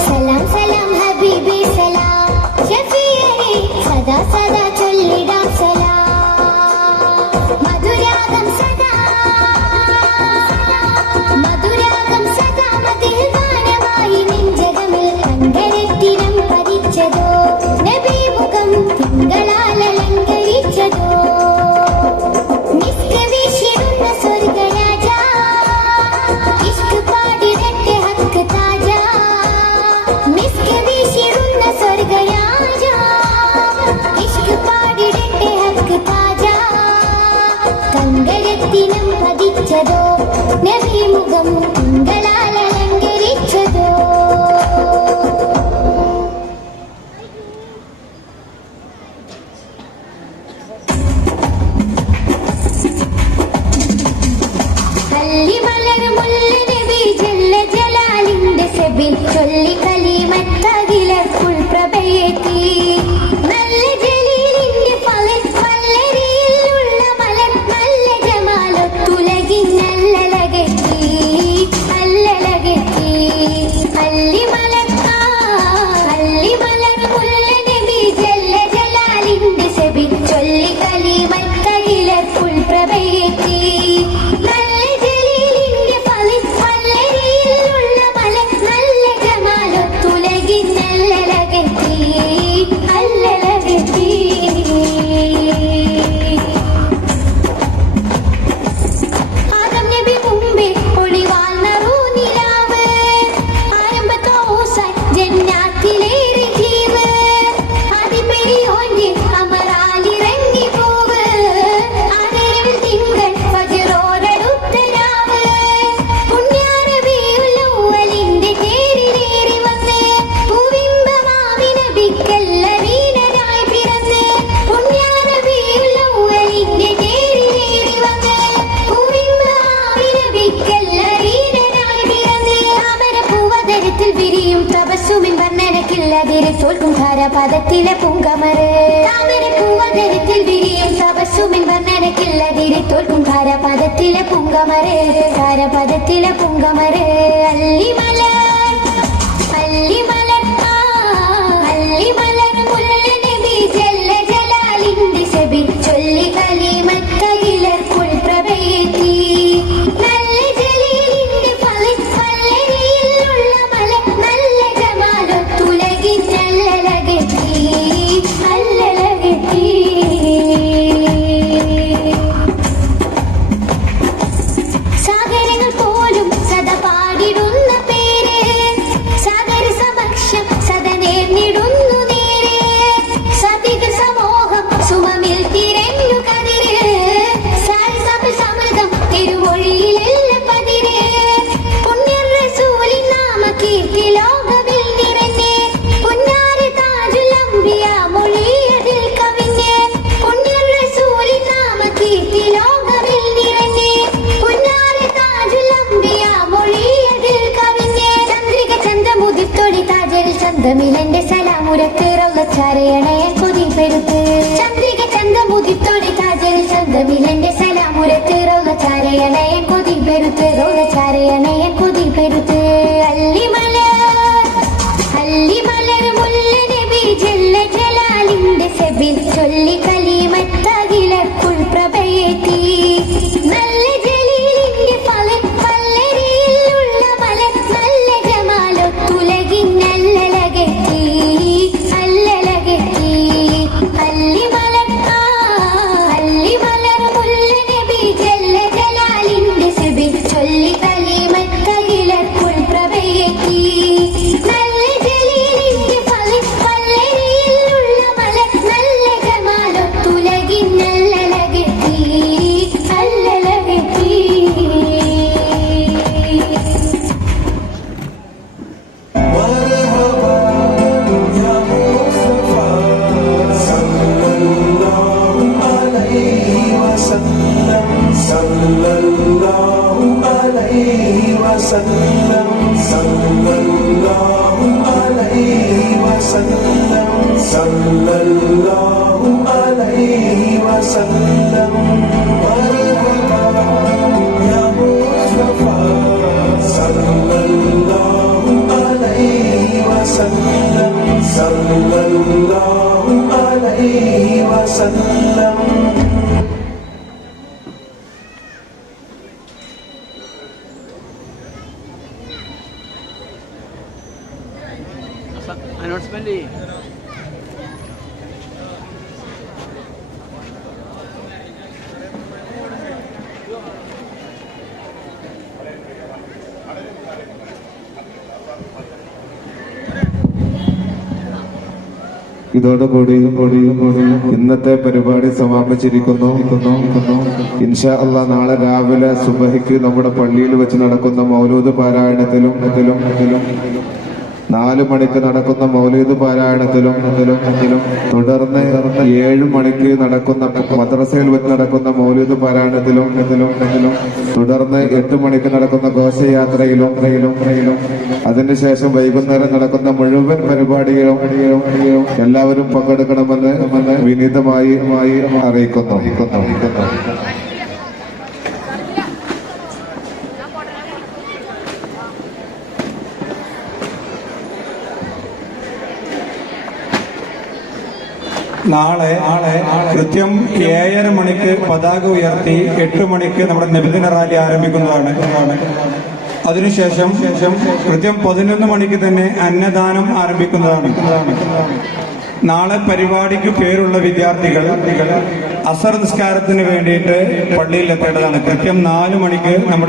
彩蓝飞。నచ్చదో నవీముఖం കരത്തിൽ വിരിയും തപസ്സുമിൻ വർണനക്കില്ലതിരെ സോൽക്കും ധാരാപദത്തിലെ പുങ്കമറ്. താമരപ്പൂവകരത്തിൽ വിരിയും തപസ്സുമിൻ വർണനക്കില്ലതിരെ തോൽക്കും ധാരാപദത്തിലെ പുങ്കമറ്. ധാരാപദത്തിലെ പുങ്കമറ്. അല്ലിമലർ പുതിപ്പെടുത്ത് ചന്ദ്രിക ചന്ദ്രമുദിത്തോടെ താജൽ ചന്ദ്രമിലന്റെ സലാമുരത്ത് രോഗചാരയണയൻ കൊതിപ്പെടുത്ത് രോഗചാരയണയൻ കൊതിപ്പെടുത്ത് ഇതോടുകൂടി കൂടി കൂടി ഇന്നത്തെ പരിപാടി സമാപിച്ചിരിക്കുന്നു. ഇൻഷാ അല്ല നാളെ രാവിലെ സുബഹിക്ക് നമ്മുടെ പള്ളിയിൽ വെച്ച് നടക്കുന്ന മൗലൂദ് പാരായണത്തിലും നാല് മണിക്ക് നടക്കുന്ന മൗലീദ് പാരായണത്തിലും തുടർന്ന് ഏഴ് മണിക്ക് നടക്കുന്ന മദ്രസയിൽ വെച്ച് നടക്കുന്ന മൗലീദ് പാരായണത്തിലും തുടർന്ന് എട്ട് മണിക്ക് നടക്കുന്ന ഘോഷയാത്രയിലും അതിനുശേഷം വൈകുന്നേരം നടക്കുന്ന മുഴുവൻ പരിപാടികളും എല്ലാവരും പങ്കെടുക്കണമെന്ന് വിനീതമായി മായി അറിയിക്കുന്നു. നാളെ കൃത്യം ഏഴര മണിക്ക് പതാക ഉയർത്തി എട്ട് മണിക്ക് നമ്മുടെ നബിദിന റാലി ആരംഭിക്കുന്നതാണ്. അതിനുശേഷം ശേഷം കൃത്യം പതിനൊന്ന് മണിക്ക് തന്നെ അന്നദാനം ആരംഭിക്കുന്നതാണ്. നാളെ പരിപാടിക്ക് പേരുള്ള വിദ്യാർത്ഥികൾ അസർ നിസ്കാരത്തിന് വേണ്ടിയിട്ട് പള്ളിയിൽ എത്തേണ്ടതാണ്. കൃത്യം നാല് മണിക്ക് നമ്മുടെ